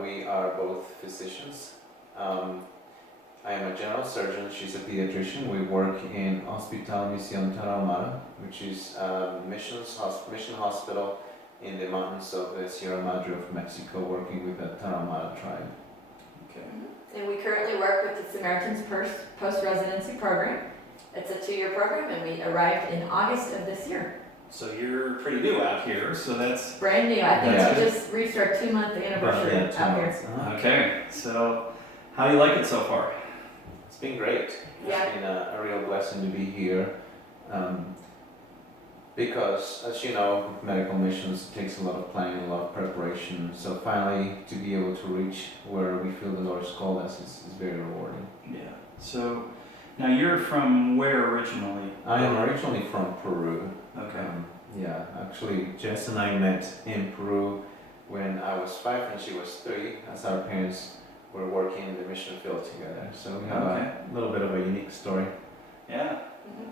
we are both physicians. I am a general surgeon, she's a pediatrician. We work in Hospital Mission Tarahumara, which is Mission Hospital in the mountains of the Sierra Madre of Mexico, working with the Tarahumara tribe. Okay. And we currently work with the Samaritan's Post-Residency Program. It's a 2-year program, and we arrived in August of this year. So you're pretty new out here, so that's... Brand new. I think Yeah. we just reached our 2-month anniversary Yeah, 2 out here. months. Okay, so how do you like it so far? It's been great. Yeah. It's been a real blessing to be here. Because, as you know, medical missions takes a lot of planning, a lot of preparation. So finally, to be able to reach where we feel the Lord's called us is very rewarding. Yeah. So now you're from where originally? I am originally from Peru. Okay. Yeah, actually, Jess and I met in Peru when I was 5 and she was 3, as our parents were working in the mission field together. So we have Okay. a little bit of a unique story. Yeah. Mhm.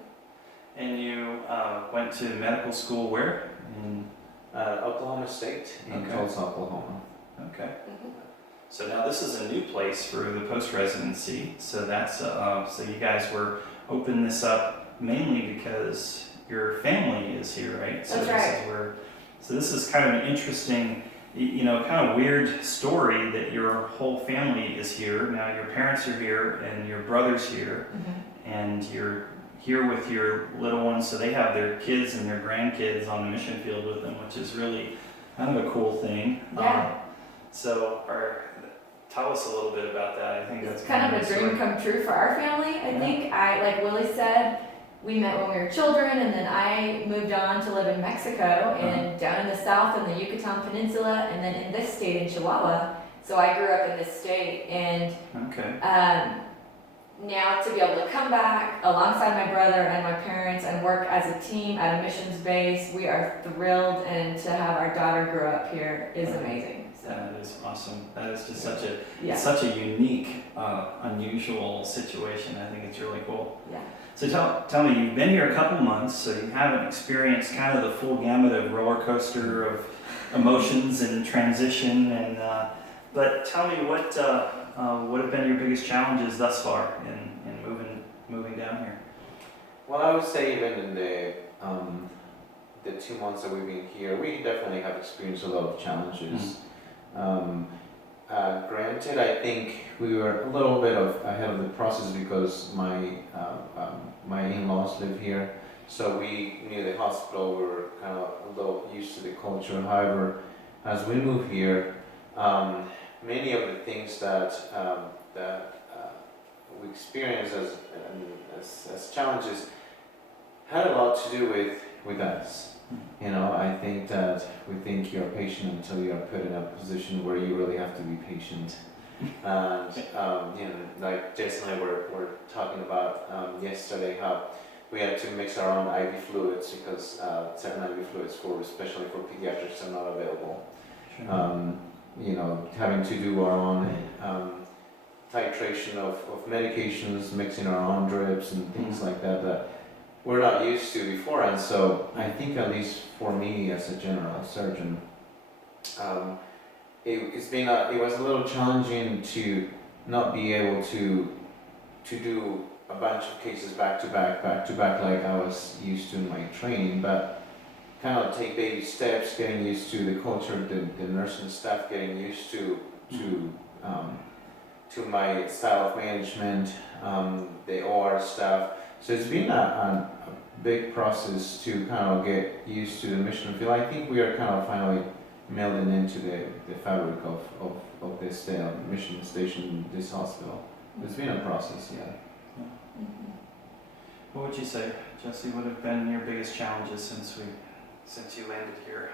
And you went to medical school where? In... Oklahoma State in Okay. Tulsa, Oklahoma. Okay. Mhm. So now this is a new place for the post-residency. So that's so you guys were opening this up mainly because your family is here, right? So That's this right. is where. So this is kind of an interesting, kind of weird story that your whole family is here. Now your parents are here and your brother's here, Mhm. and you're here with your little ones. So they have their kids and their grandkids on the mission field with them, which is really kind of a cool thing. Yeah. So tell us a little bit about that. I think that's It's kind of a dream come true for our family. I think like Willie said, we met when we were children, and then I moved on to live in Mexico and down in the south in the Yucatan Peninsula, and then in this state in Chihuahua. So I grew up in this state, and Okay. now to be able to come back alongside my brother and my parents and work as a team at a missions base, we are thrilled, and to have our daughter grow up here is amazing. So That is awesome. That is just such a yeah, such a unique, unusual situation. I think it's really cool. yeah. So tell me, you've been here a couple months, so you haven't experienced kind of the full gamut of roller coaster of emotions and transition. And but tell me what have been your biggest challenges thus far in moving down here? Well, I would say even in the 2 months that we've been here, we definitely have experienced a lot of challenges. Granted, I think we were a little bit ahead of the process because my in-laws live here, so we knew the hospital. We were kind of a little used to the culture. However, as we moved here, many of the things that we experienced as challenges had a lot to do with us. I think that we think you're patient until you are put in a position where you really have to be patient. And like Jess and I were talking about yesterday, how we had to mix our own IV fluids because certain IV fluids, especially for pediatrics, are not available. Having to do our own titration of medications, mixing our own drips and things like that we're not used to before. And so I think, at least for me as a general surgeon, it was a little challenging to not be able to do a bunch of cases back to back like I was used to in my training, but kind of take baby steps, getting used to the culture, the nursing staff getting used to my style of management, the OR staff. So it's been a big process to kind of get used to the mission field. I think we are kind of finally melding into the fabric of this mission station, this hospital. It's been a process, yeah. Mhm. What would you say, Jesse? What have been your biggest challenges since you landed here?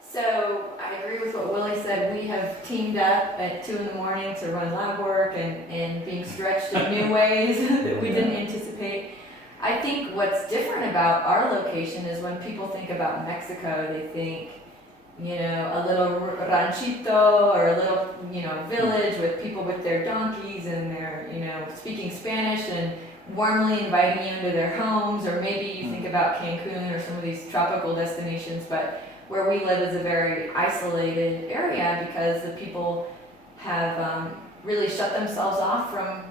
So I agree with what Willie said. We have teamed up at 2 a.m. to run lab work and being stretched in new ways that we didn't anticipate. I think what's different about our location is when people think about Mexico, they think, a little ranchito or a little, village with people with their donkeys and they're, speaking Spanish and warmly inviting you into their homes. Or maybe you think about Cancun or some of these tropical destinations, but where we live is a very isolated area because the people have really shut themselves off from,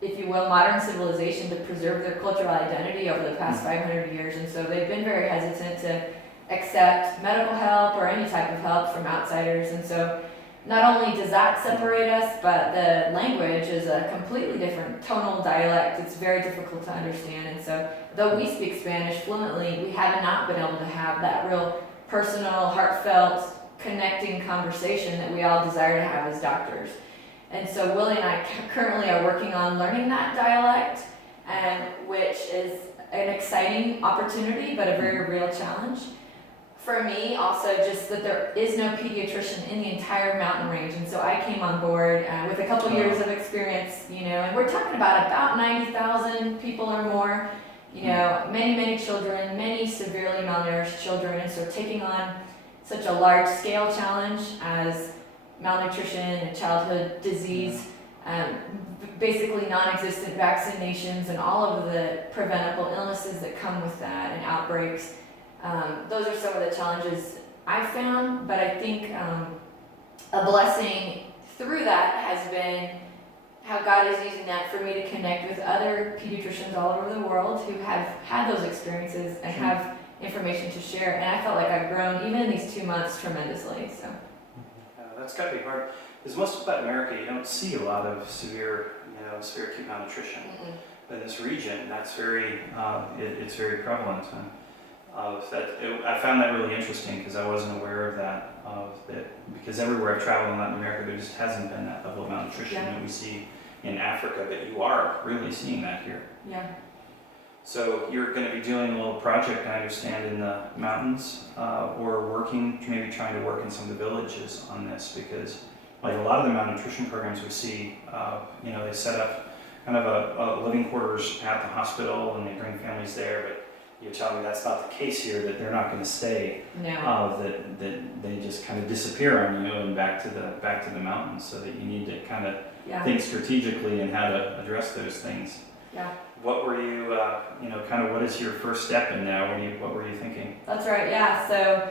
if you will, modern civilization to preserve their cultural identity over the past 500 years. And so they've been very hesitant to accept medical help or any type of help from outsiders. And so not only does that separate us, but the language is a completely different tonal dialect. It's very difficult to understand. And so though we speak Spanish fluently, we have not been able to have that real personal, heartfelt, connecting conversation that we all desire to have as doctors. And so Willie and I currently are working on learning that dialect, which is an exciting opportunity, but a very real challenge. For me, also, just that there is no pediatrician in the entire mountain range. And so I came on board with a couple years of experience, and we're talking about 90,000 people or more, many, many children, many severely malnourished children. And so taking on such a large scale challenge as malnutrition and childhood disease, basically non-existent vaccinations and all of the preventable illnesses that come with that and outbreaks. Those are some of the challenges I've found, but I think a blessing through that has been how God is using that for me to connect with other pediatricians all over the world who have had those experiences and have information to share. And I felt like I've grown, even in these 2 months, tremendously. So. That's got to be hard, because most of Latin America, you don't see a lot of severe acute malnutrition. But in this region, that's very, it's very prevalent. I found that really interesting because I wasn't aware of that. Because everywhere I've traveled in Latin America, there just hasn't been that level of malnutrition that we see in Africa. But you are really seeing that here. Yeah. So you're going to be doing a little project, I understand, in the mountains, or maybe trying to work in some of the villages on this, because like a lot of the malnutrition programs we see, they set up kind of a living quarters at the hospital and they bring families there, but you're telling me that's not the case here, that they're not going to stay, that they just kind of disappear on you and back to the mountains, so that you need to kind of think strategically and how to address those things. Yeah. What were you, what is your first step in now? What were you thinking? That's right, yeah. So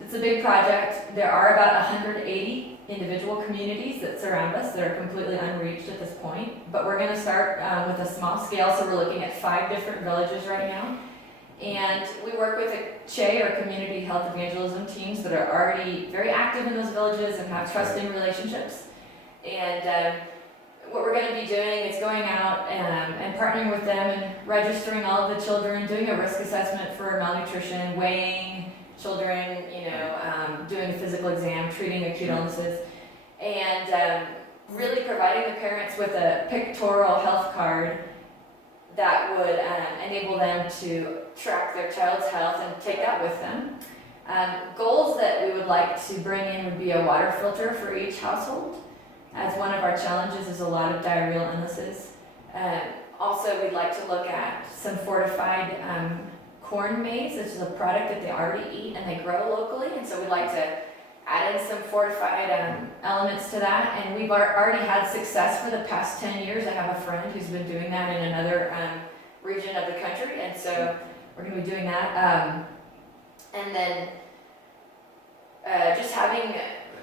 it's a big project. There are about 180 individual communities that surround us that are completely unreached at this point. But we're going to start with a small scale. So we're looking at 5 different villages right now. And we work with CHE, or community health evangelism teams, that are already very active in those villages and have trusting relationships. And what we're going to be doing is going out and partnering with them and registering all of the children, doing a risk assessment for malnutrition, weighing children, doing a physical exam, treating acute illnesses, and really providing the parents with a pictorial health card that would enable them to track their child's health and take that with them. Goals that we would like to bring in would be a water filter for each household, as one of our challenges is a lot of diarrheal illnesses. Also, we'd like to look at some fortified corn maize, which is a product that they already eat and they grow locally, and so we'd like to add in some fortified elements to that. And we've already had success for the past 10 years. I have a friend who's been doing that in another region of the country, and so we're going to be doing that. And then just having,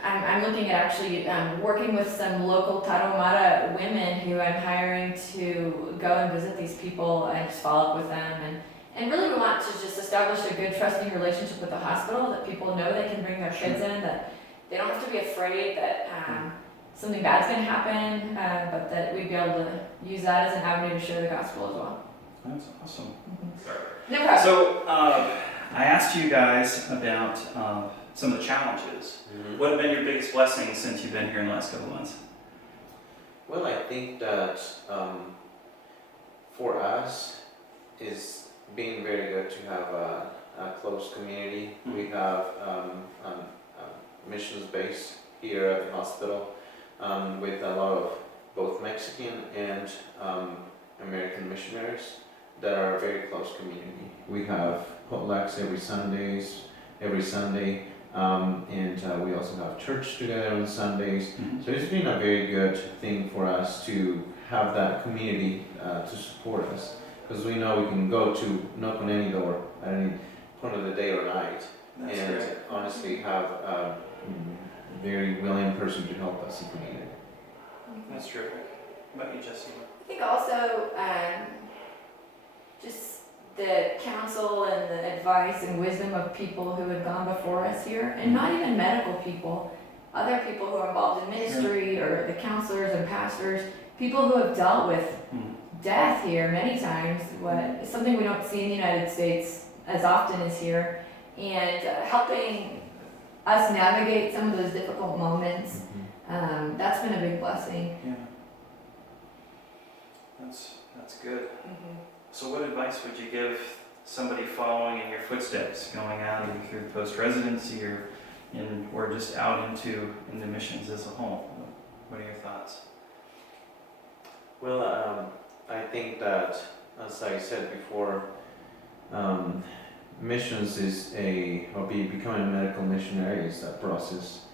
I'm looking at actually working with some local Tarahumara women who I'm hiring to go and visit these people and just follow up with them. And really we want to just establish a good trusting relationship with the hospital, that people know they can bring their kids in, that they don't have to be afraid that something bad's going to happen, but that we'd be able to use that as an avenue to share the gospel as well. That's awesome. No problem. So I asked you guys about some of the challenges. What have been your biggest blessings since you've been here in the last couple of months? Well, I think that for us is being very good to have a close community. We have missions base here at the hospital with a lot of both Mexican and American missionaries that are a very close community. We have potlucks every Sunday, and we also have church together on Sundays. So it's been a very good thing for us to have that community to support us, because we know we can go to knock on any door at any point of the day or night. That's and great. honestly have very willing person to help us if we need it. That's terrific. What about you, Jesse? I think also just the counsel and the advice and wisdom of people who had gone before us here, and not even medical people, other people who are involved in ministry or the counselors and pastors, people who have dealt with death here many times, what something we don't see in the United States as often as here, and helping us navigate some of those difficult moments. That's been a big blessing. Yeah. That's good. So what advice would you give somebody following in your footsteps, going out either through post-residency or just out into missions as a whole? What are your thoughts? Well, I think that, as I said before, missions becoming a medical missionary is a process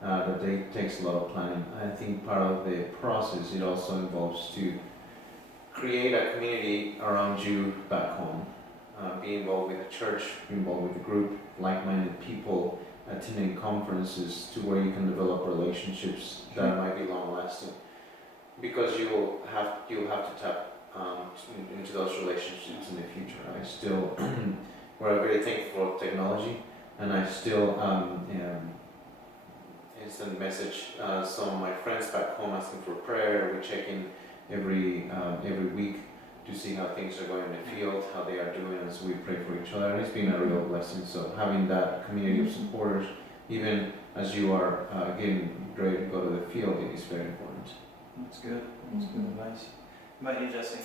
that takes a lot of planning. I think part of the process, it also involves to create a community around you back home. Be involved with a church, be involved with a group, like-minded people, attending conferences to where you can develop relationships that might be long-lasting. Because you'll have to tap into those relationships in the future. We're very thankful for technology, and I still instant message some of my friends back home asking for prayer. We check in every week to see how things are going in the field, how they are doing, as we pray for each other. And it's been a real blessing. So having that community of supporters, even as you are getting ready to go to the field, it is very important. That's good. That's good advice. How about you, Jesse?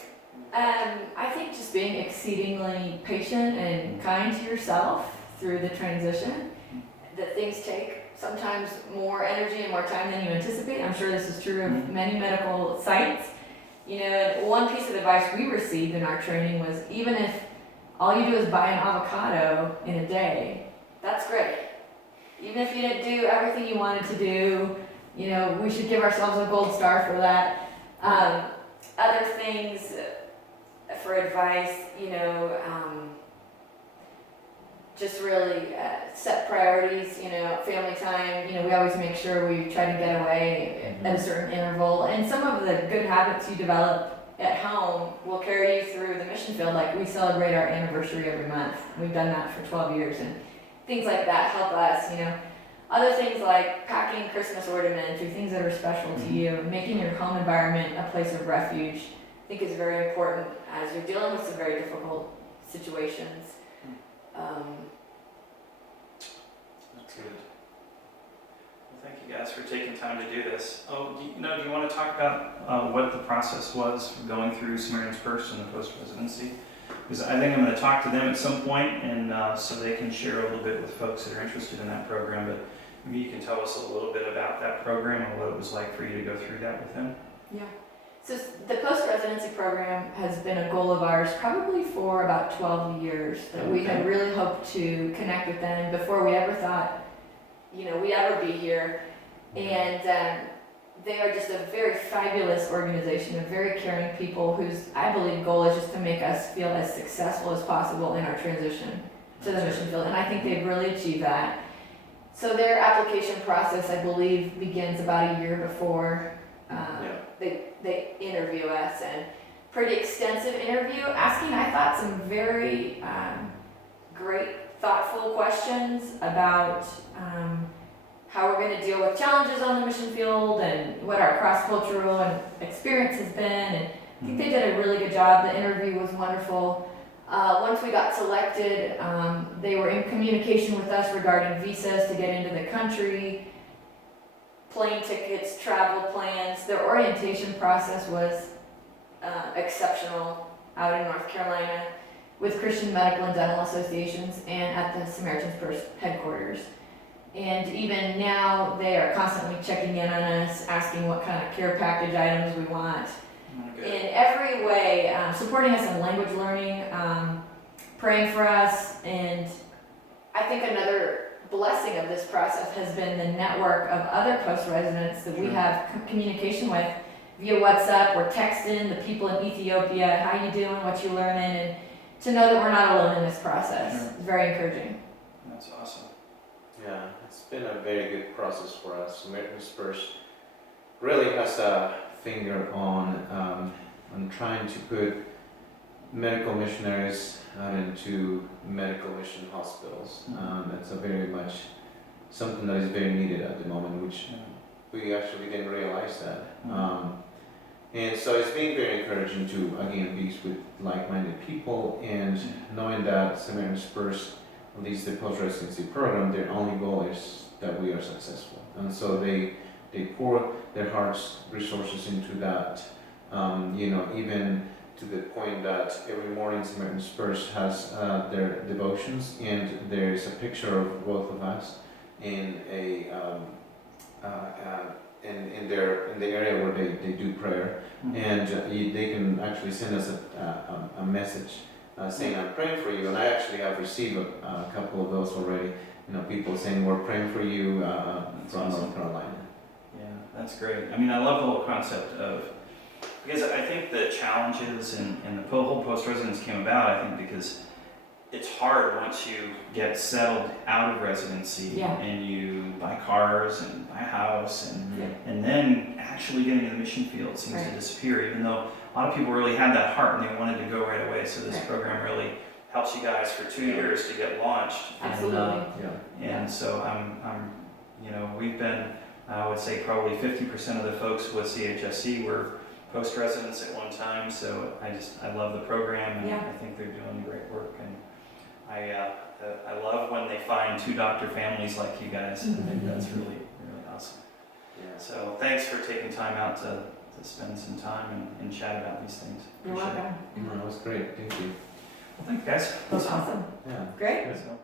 I think just being exceedingly patient and kind to yourself through the transition. That things take sometimes more energy and more time than you anticipate. I'm sure this is true of many medical sites. And one piece of advice we received in our training was, even if all you do is buy an avocado in a day, that's great. Even if you didn't do everything you wanted to do, we should give ourselves a gold star for that. Other things for advice, just really set priorities, family time. We always make sure we try to get away at a certain interval. And some of the good habits you develop at home will carry you through the mission field. Like, we celebrate our anniversary every month. We've done that for 12 years, and things like that help us, Other things like packing Christmas ornaments or things that are special to you, making your home environment a place of refuge, I think is very important as you're dealing with some very difficult situations. That's good. Well, thank you guys for taking time to do this. Oh, do you want to talk about what the process was for going through Samaritan's Purse and the post-residency? Because I think I'm going to talk to them at some point, and so they can share a little bit with folks that are interested in that program. But maybe you can tell us a little bit about that program and what it was like for you to go through that with them. Yeah. So the post-residency program has been a goal of ours probably for about 12 years, that we had really hoped to connect with them before we ever thought, we'd ever be here. And they are just a very fabulous organization of very caring people whose, I believe, goal is just to make us feel as successful as possible in our transition to the mission field. And I think they've really achieved that. So their application process, I believe, begins about a year before they interview us, and pretty extensive interview, asking, I thought, some very great, thoughtful questions about how we're going to deal with challenges on the mission field and what our cross-cultural experience has been. And I think they did a really good job. The interview was wonderful. Once we got selected, they were in communication with us regarding visas to get into the country, plane tickets, travel plans. Their orientation process was exceptional out in North Carolina with Christian Medical and Dental Associations and at the Samaritan's Purse headquarters. And even now, they are constantly checking in on us, asking what kind of care package items we want. In every way, supporting us in language learning, praying for us. And I think another blessing of this process has been the network of other post-residents that we have communication with via WhatsApp or texting, the people in Ethiopia, how you doing, what you learning, and to know that we're not alone in this process is very encouraging. That's awesome. Yeah, it's been a very good process for us. American Spurs really has a finger on trying to put medical missionaries out into medical mission hospitals. That's a very much something that is very needed at the moment, which we actually didn't realize that. And so it's been very encouraging to again be with like-minded people and knowing that Samaritan Spurs, at least the post-residency program, their only goal is that we are successful. And so they pour their hearts, resources into that, even to the point that every morning Samaritan Spurs has their devotions, and there is a picture of both of us in the area where they do prayer, and they can actually send us a message saying I'm praying for you, and I actually have received a couple of those already. People saying we're praying for you from North Carolina. Yeah, that's great. I mean, I love the whole concept of, because I think the challenges and the whole post-residence came about, I think, because it's hard once you get settled out of residency and you buy cars and buy a house and then actually getting in the mission field seems to disappear, even though a lot of people really had that heart and they wanted to go right away. So this program really helps you guys for 2 years to get launched. Absolutely. And so we've been, I would say probably 50% of the folks with CHSC were post-residents at one time. So I love the program, and I think they're doing great work. And I love when they find 2 doctor families like you guys. I think that's really, really awesome. Yeah. So thanks for taking time out to spend some time and chat about these things. You're welcome. No, that was great. Thank you. Well, thank you guys. That's awesome. Yeah. Great. So,